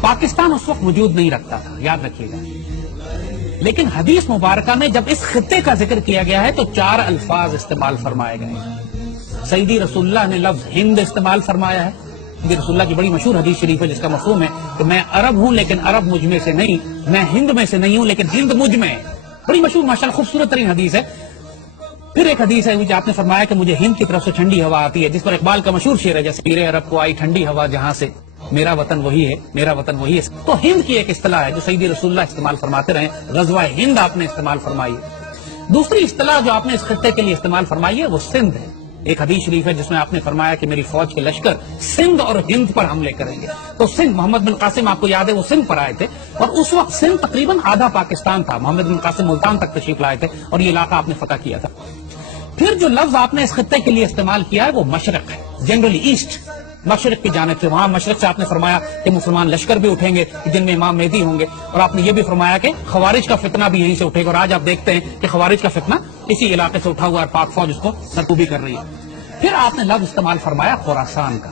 پاکستان اس وقت وجود نہیں رکھتا تھا، یاد رکھیے گا، لیکن حدیث مبارکہ میں جب اس خطے کا ذکر کیا گیا ہے تو 4 الفاظ استعمال فرمائے گئے ہیں۔ سیدی رسول اللہ نے لفظ ہند استعمال فرمایا ہے۔ سیدی رسول اللہ کی بڑی مشہور حدیث شریف ہے جس کا مفہوم ہے کہ میں عرب ہوں لیکن عرب مجھ میں سے نہیں، میں ہند میں سے نہیں ہوں لیکن ہند مجھ میں ہے۔ بڑی مشہور ماشاءاللہ خوبصورت ترین حدیث ہے۔ پھر ایک حدیث ہے جو آپ نے فرمایا کہ مجھے ہند کی طرف سے ٹھنڈی ہوا آتی ہے، جس پر اقبال کا مشہور شعر ہے جیسے پیر عرب کو آئی ٹھنڈی ہوا جہاں سے، میرا وطن وہی ہے، میرا وطن وہی ہے۔ تو ہند کی ایک اصطلاح ہے جو سیدی رسول اللہ استعمال فرماتے رہے، غزوہ ہند آپ نے استعمال فرمائی ہے۔ دوسری اصطلاح جو آپ نے اس خطے کے لیے استعمال فرمائی ہے وہ سندھ ہے۔ ایک حدیث شریف ہے جس میں آپ نے فرمایا کہ میری فوج کے لشکر سندھ اور ہند پر حملے کریں گے۔ تو سندھ، محمد بن قاسم آپ کو یاد ہے وہ سندھ پر آئے تھے، اور اس وقت سندھ تقریباً آدھا پاکستان تھا۔ محمد بن قاسم ملتان تک تشریف لائے تھے اور یہ علاقہ آپ نے فتح کیا تھا۔ پھر جو لفظ آپ نے اس خطے کے لیے استعمال کیا ہے وہ مشرق ہے، جنرلی ایسٹ، مشرق کی جانب سے۔ وہاں مشرق سے آپ نے فرمایا کہ مسلمان لشکر بھی اٹھیں گے جن میں امام مہدی ہوں گے، اور آپ نے یہ بھی فرمایا کہ خوارج کا فتنہ بھی یہیں سے اٹھے گا، اور آج آپ دیکھتے ہیں کہ خوارج کا فتنہ اسی علاقے سے اٹھا ہوا اور پاک فوج اس کو سرکوبی کر رہی ہے۔ پھر آپ نے لفظ استعمال فرمایا خراسان کا۔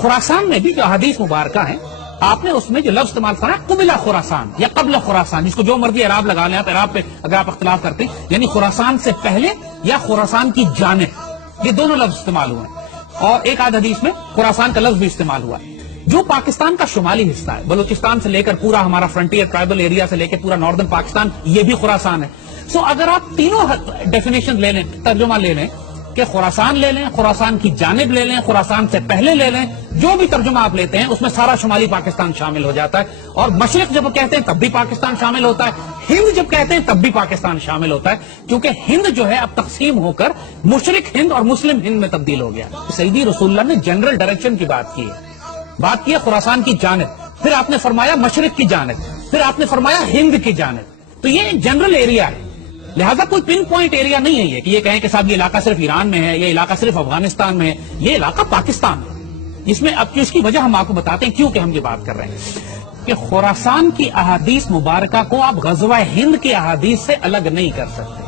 خراسان میں بھی جو احادیث مبارکہ ہیں آپ نے اس میں جو لفظ استعمال فرمایا قبلہ خراسان یا قبل خراسان، جس کو جو مرضی اعراب لگا لیں آپ، اعراب پہ اگر آپ اختلاف کرتے ہیں، یعنی خراسان سے پہلے یا خراسان کی جانب، یہ دونوں لفظ استعمال ہوئے ہیں۔ اور ایک آدھ حدیث میں خراسان کا لفظ بھی استعمال ہوا ہے، جو پاکستان کا شمالی حصہ ہے، بلوچستان سے لے کر پورا ہمارا فرنٹیئر ٹرائبل ایریا سے لے کے پورا ناردرن پاکستان، یہ بھی خراسان ہے۔ سو اگر آپ تینوں ڈیفینیشن لے لیں، ترجمہ لے لیں کہ خراسان لے لیں، خراسان کی جانب لے لیں، خراسان سے پہلے لے لیں، جو بھی ترجمہ آپ لیتے ہیں اس میں سارا شمالی پاکستان شامل ہو جاتا ہے۔ اور مشرق جب کہتے ہیں تب بھی پاکستان شامل ہوتا ہے، ہند جب کہتے ہیں تب بھی پاکستان شامل ہوتا ہے، کیونکہ ہند جو ہے اب تقسیم ہو کر مشرق ہند اور مسلم ہند میں تبدیل ہو گیا۔ سیدی رسول اللہ نے جنرل ڈائریکشن کی بات کی ہے خراسان کی جانب، پھر آپ نے فرمایا مشرق کی جانب، پھر آپ نے فرمایا ہند کی جانب۔ تو یہ ایک جنرل ایریا ہے، لہذا کوئی پن پوائنٹ ایریا نہیں ہے یہ کہ یہ کہیں کہ صاحب یہ علاقہ صرف ایران میں ہے، یہ علاقہ صرف افغانستان میں ہے، یہ علاقہ پاکستان ہے۔ اس میں اب اس کی وجہ ہم آپ کو بتاتے ہیں کیوں کہ ہم یہ بات کر رہے ہیں کہ خراسان کی احادیث مبارکہ کو آپ غزوہ ہند کی احادیث سے الگ نہیں کر سکتے۔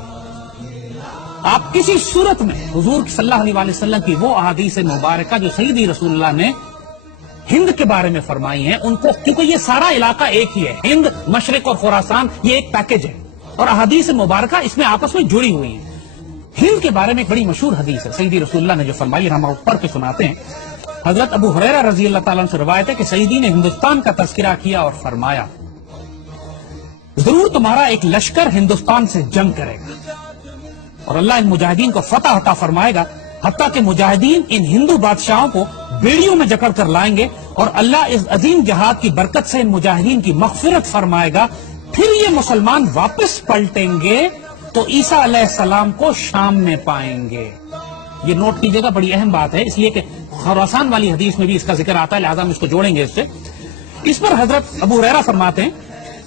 آپ کسی صورت میں حضور صلی اللہ علیہ وسلم کی وہ احادیث مبارکہ جو سیدی رسول اللہ نے ہند کے بارے میں فرمائی ہیں ان کو، کیونکہ یہ سارا علاقہ ایک ہی ہے، ہند، مشرق اور خراسان یہ ایک پیکج ہے، اور احادیث مبارکہ اس میں آپس میں جڑی ہوئی ہیں۔ ہند کے بارے میں ایک بڑی مشہور حدیث ہے سیدی رسول اللہ نے جو فرمائی، ہم پڑھ کے سناتے ہیں۔ حضرت ابو ہریرہ رضی اللہ تعالیٰ عنہ سے روایت ہے کہ سیدی نے ہندوستان کا تذکرہ کیا اور فرمایا ضرور تمہارا ایک لشکر ہندوستان سے جنگ کرے گا اور اللہ ان مجاہدین کو فتح عطا فرمائے گا، حتیٰ کہ مجاہدین ان ہندو بادشاہوں کو بیڑیوں میں جکڑ کر لائیں گے، اور اللہ اس عظیم جہاد کی برکت سے ان مجاہدین کی مغفرت فرمائے گا۔ پھر یہ مسلمان واپس پلٹیں گے تو عیسی علیہ السلام کو شام میں پائیں گے۔ یہ نوٹ کیجئے گا، بڑی اہم بات ہے، اس لیے کہ خراسان والی حدیث میں بھی اس کا ذکر آتا ہے، لہذا ہم اس کو جوڑیں گے اس سے۔ اس پر حضرت ابو ہریرہ فرماتے ہیں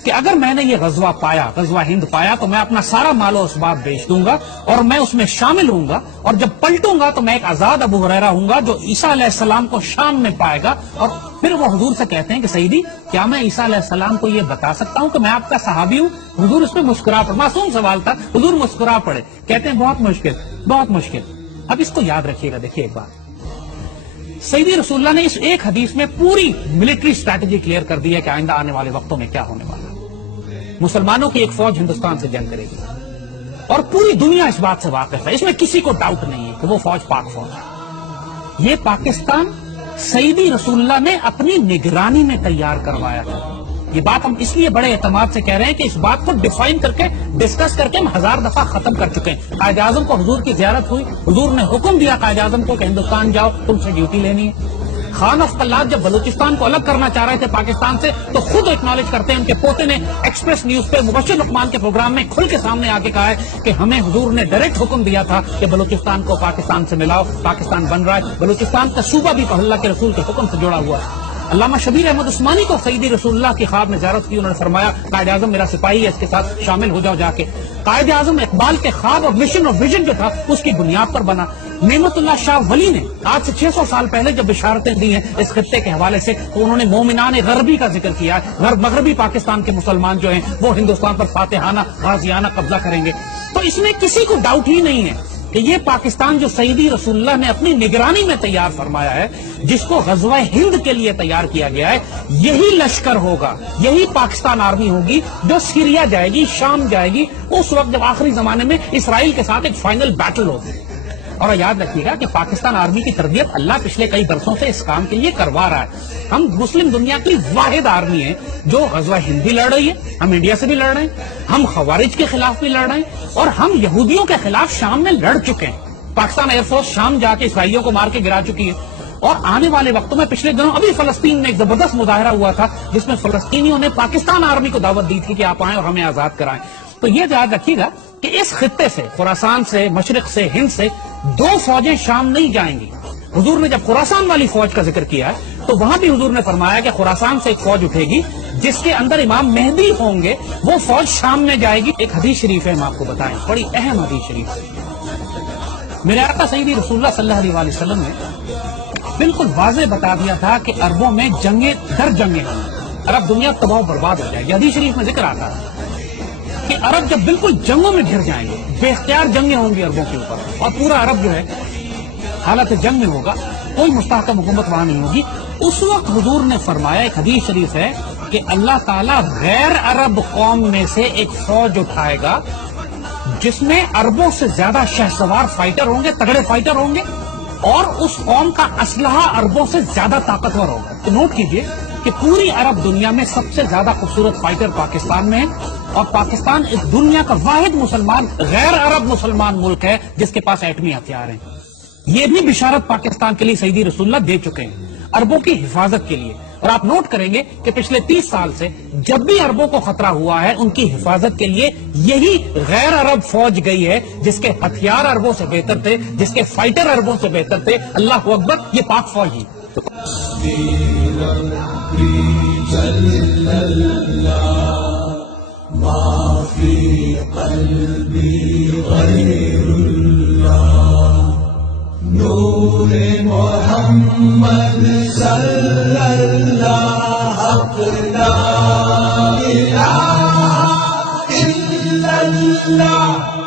کہ اگر میں نے یہ غزوہ پایا، غزوہ ہند پایا، تو میں اپنا سارا مال و اسباب بیچ دوں گا اور میں اس میں شامل ہوں گا، اور جب پلٹوں گا تو میں ایک آزاد ابو ہریرہ ہوں گا جو عیسی علیہ السلام کو شام میں پائے گا۔ اور پھر وہ حضور سے کہتے ہیں کہ سیدی کیا میں عیسی علیہ السلام کو یہ بتا سکتا ہوں کہ میں آپ کا صحابی ہوں؟ حضور اس پہ مسکرا پڑے، معصوم سوال تھا، حضور مسکرا پڑے، کہتے ہیں بہت مشکل، بہت مشکل۔ اب اس کو یاد رکھیے گا، دیکھیے ایک بات، سیدی رسول اللہ نے اس ایک حدیث میں پوری ملٹری اسٹریٹجی کلیئر کر دی ہے کہ آئندہ آنے والے وقتوں میں کیا ہونے والا ہے۔ مسلمانوں کی ایک فوج ہندوستان سے جنگ کرے گی اور پوری دنیا اس بات سے واقف ہے، اس میں کسی کو ڈاؤٹ نہیں ہے کہ وہ فوج پاک فوج ہے۔ یہ پاکستان سیدی رسول اللہ نے اپنی نگرانی میں تیار کروایا تھا۔ یہ بات ہم اس لیے بڑے اعتماد سے کہہ رہے ہیں کہ اس بات کو ڈیفائن کر کے، ڈسکس کر کے ہم 1000 دفعہ ختم کر چکے ہیں۔ قائد اعظم کو حضور کی زیارت ہوئی، حضور نے حکم دیا قائد اعظم کو کہ ہندوستان جاؤ، تم سے ڈیوٹی لینی ہے۔ خان آف قلات جب بلوچستان کو الگ کرنا چاہ رہے تھے پاکستان سے تو خود ایکنالج کرتے ہیں، ان کے پوتے نے ایکسپریس نیوز پہ مبشر لقمان کے پروگرام میں کھل کے سامنے آ کے کہا ہے کہ ہمیں حضور نے ڈائریکٹ حکم دیا تھا کہ بلوچستان کو پاکستان سے ملاؤ، پاکستان بن رہا ہے۔ بلوچستان کا صوبہ بھی اللہ کے رسول کے حکم سے جڑا ہوا ہے۔ علامہ شبیر احمد عثمانی کو سیدی رسول اللہ کی خواب میں زیارت کی، انہوں نے فرمایا قائد اعظم میرا سپاہی ہے، اس کے ساتھ شامل ہو جاؤ جا کے۔ قائد اعظم اقبال کے خواب اور مشن اور ویژن جو تھا اس کی بنیاد پر بنا۔ نعمت اللہ شاہ ولی نے آج سے 600 سال پہلے جب بشارتیں دی ہیں اس خطے کے حوالے سے تو انہوں نے مومنان غربی کا ذکر کیا ہے، مغربی پاکستان کے مسلمان جو ہیں وہ ہندوستان پر فاتحانہ غازیانہ قبضہ کریں گے۔ تو اس میں کسی کو ڈاؤٹ ہی نہیں ہے کہ یہ پاکستان جو سیدی رسول اللہ نے اپنی نگرانی میں تیار فرمایا ہے، جس کو غزوہ ہند کے لیے تیار کیا گیا ہے، یہی لشکر ہوگا، یہی پاکستان آرمی ہوگی جو سیریا جائے گی، شام جائے گی، اس وقت جب آخری زمانے میں اسرائیل کے ساتھ ایک فائنل بیٹل ہوگی۔ اور یاد رکھیے گا کہ پاکستان آرمی کی تربیت اللہ پچھلے کئی برسوں سے اس کام کے لیے کروا رہا ہے۔ ہم مسلم دنیا کی واحد آرمی ہے جو غزوہ ہند بھی لڑ رہی ہے، ہم انڈیا سے بھی لڑ رہے ہیں، ہم خوارج کے خلاف بھی لڑ رہے ہیں، اور ہم یہودیوں کے خلاف شام میں لڑ چکے ہیں۔ پاکستان ایئر فورس شام جا کے اسرائیلیوں کو مار کے گرا چکی ہے، اور آنے والے وقتوں میں پچھلے دنوں ابھی فلسطین میں ایک زبردست مظاہرہ ہوا تھا جس میں فلسطینیوں نے پاکستان آرمی کو دعوت دی تھی کہ آپ آئیں اور ہمیں آزاد کرائیں۔ تو یہ یاد رکھیے گا کہ اس خطے سے، خراسان سے، مشرق سے، ہند سے 2 فوجیں شام نہیں جائیں گی۔ حضور نے جب خراسان والی فوج کا ذکر کیا ہے تو وہاں بھی حضور نے فرمایا کہ خراسان سے ایک فوج اٹھے گی جس کے اندر امام مہدی ہوں گے، وہ فوج شام میں جائے گی۔ ایک حدیث شریف ہے، ہم آپ کو بتائیں، بڑی اہم حدیث شریف ہے۔ میرے آقا سیدی رسول اللہ صلی اللہ علیہ وسلم نے بالکل واضح بتا دیا تھا کہ عربوں میں جنگیں در جنگیں ہوں، عرب دنیا تباہ و برباد ہو جائے گی۔ حدیث شریف میں ذکر آتا ہے کہ عرب جب بالکل جنگوں میں گھر جائیں گے، بے اختیار جنگیں ہوں گی عربوں کے اوپر، اور پورا عرب جو ہے حالت جنگ میں ہوگا، کوئی مستحکم حکومت وہاں نہیں ہوگی، اس وقت حضور نے فرمایا، ایک حدیث شریف ہے کہ اللہ تعالیٰ غیر عرب قوم میں سے ایک فوج اٹھائے گا جس میں عربوں سے زیادہ شہسوار فائٹر ہوں گے، تگڑے فائٹر ہوں گے، اور اس قوم کا اسلحہ عربوں سے زیادہ طاقتور ہوگا۔ تو نوٹ کیجئے کہ پوری عرب دنیا میں سب سے زیادہ خوبصورت فائٹر پاکستان میں ہے، اور پاکستان اس دنیا کا واحد مسلمان غیر عرب مسلمان ملک ہے جس کے پاس ایٹمی ہتھیار ہیں۔ یہ بھی بشارت پاکستان کے لیے سیدی رسول اللہ دے چکے ہیں عربوں کی حفاظت کے لیے۔ اور آپ نوٹ کریں گے کہ پچھلے 30 سال سے جب بھی عربوں کو خطرہ ہوا ہے، ان کی حفاظت کے لیے یہی غیر عرب فوج گئی ہے جس کے ہتھیار عربوں سے بہتر تھے، جس کے فائٹر عربوں سے بہتر تھے۔ اللہ اکبر، یہ پاک فوج ہی۔ نور محمد صلی اللہ لا الہ الا اللہ